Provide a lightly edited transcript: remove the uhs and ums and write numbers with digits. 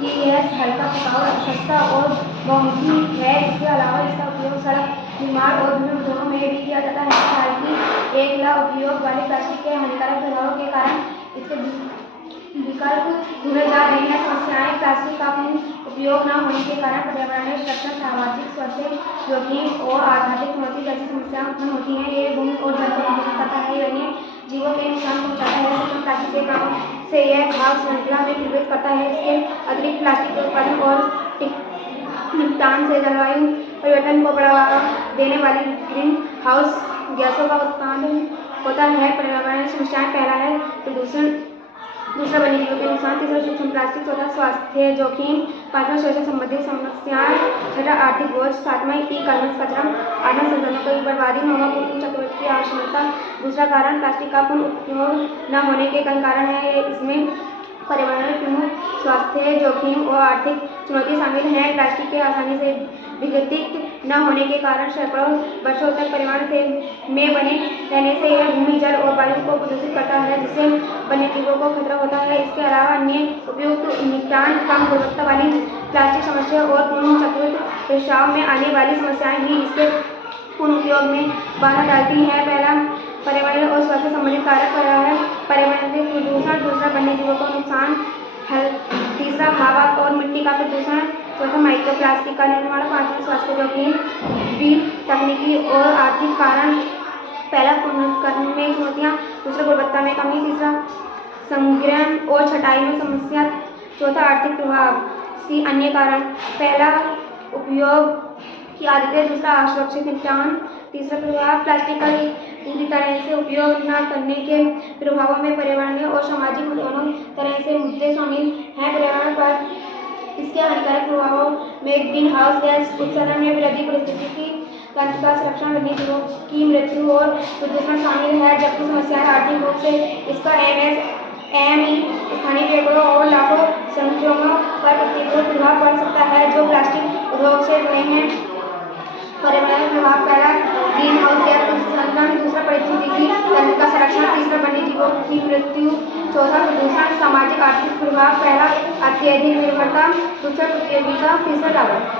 कि यह हल्का, टिकाऊ, सस्ता और बहुमुखी है। इसके अलावा इसका उपयोग सड़क निर्माण और विभिन्न उद्योगों में भी किया जाता है। हालांकि एक लाख उपयोग वाले प्लास्टिक के हानिकारक प्रभावों के कारण इसके विकल्प ढूंढे जा रहे हैं। समस्याएं: प्लास्टिक का उपयोग न होने के कारण पर्यावरणीय संरक्षण, सामाजिक स्वास्थ्य जोखिम और आर्थिक चुनौती जैसी समस्याएं उत्पन्न होती हैं। ये भूमि और जल को प्रदूषित करता है, अन्य जीवों के नुकसान पहुंचाता है। सूक्ष्म प्लास्टिक के काम से यह खाद्य श्रृंखला में प्रवेश करता है। इसके अतिरिक्त प्लास्टिक के उत्पादन और निपटान से जलवायु परिवर्तन को बढ़ावा देने वाली ग्रीन हाउस गैसों का उत्पादन होता है। पर्यावरणीय समस्याएं: पहला है प्रदूषण, दूसरा वन्यजीवों के नुकसान, तीसरा सूक्ष्म प्लास्टिक, चौथा स्वास्थ्य जोखिम, पांचवा शोषण संबंधी समस्याएं, छठा आर्थिक बोझ, सातवां ई कॉमर्स कचरा, आठवां संसाधनों की बर्बादी, नौवां पूर्ण चक्रवृद्धि की आवश्यकता। दूसरा कारण प्लास्टिक का पुनः उपयोग न होने के कई कारण है। इसमें पर्यावरण, स्वास्थ्य जोखिम और आर्थिक चुनौती शामिल हैं। प्लास्टिक के आसानी से विघटित न होने के कारण सैकड़ों वर्षों तक पर्यावरण में बने रहने से यह भूमि, जल और वायु को प्रदूषित करता है, जिससे वन्यजीवों को खतरा होता है। इसके अलावा अन्य उपयुक्त निपटान, कम गुणवत्ता वाली प्लास्टिक समस्या और पुनः चक्रित रिसाव में आने वाली समस्याएं भी इसके पुनः उपयोग में बाधा डालती हैं। पहला पर्यावरण और स्वास्थ्य संबंधित कारक है पर्यावरणीय प्रदूषण, दूसरा वन्यजीवों को नुकसान, तीसरा हवा और मिट्टी का प्रदूषण, चौथा माइक्रो प्लास्टिक का निर्माण, पांचवा स्वास्थ्य जोखिम, तकनीकी और आर्थिक कारण। पहला पुनर्करण में चुनौतियाँ, दूसरा गुणवत्ता में कमी, तीसरा संग्रहण और छटाई में समस्या, चौथा आर्थिक प्रभाव। सी अन्य कारण: पहला उपयोग की आदतें, दूसरा असुरक्षित निपटान, तीसरा प्रभाव प्लास्टिक का पूरी तरह से उपयोग न करने के प्रभावों में पर्यावरणीय और सामाजिक दोनों तरह से मुद्दे शामिल हैं। पर्यावरण पर इसके हानिकारक प्रभावों में ग्रीन हाउस गैस उत्सर्जन में वृद्धि, पारिस्थितिकी तंत्र का संरक्षण, वन्यजीवों की मृत्यु और प्रदूषण शामिल है। जबकि समस्याएं आर्थिक रूप से इसका एमएसएमई स्थानीय पेड़ों और लाखों संख्यों पर प्रतिकूल प्रभाव पड़ सकता है जो प्लास्टिक उद्योग से जुड़े हैं। पर्यावरण प्रभाव: पहला ग्रीन हाउस गैस उत्सर्जन, दूसरा पारिस्थितिकी तंत्र का संरक्षण, तीसरा वन्यजीवों की मृत्यु, चौथा प्रदूषण। सामाजिक आर्थिक प्रभाव: पहला अत्यधिक निर्भरता, दूसरा प्रतियोगिता, तीसरा लागत।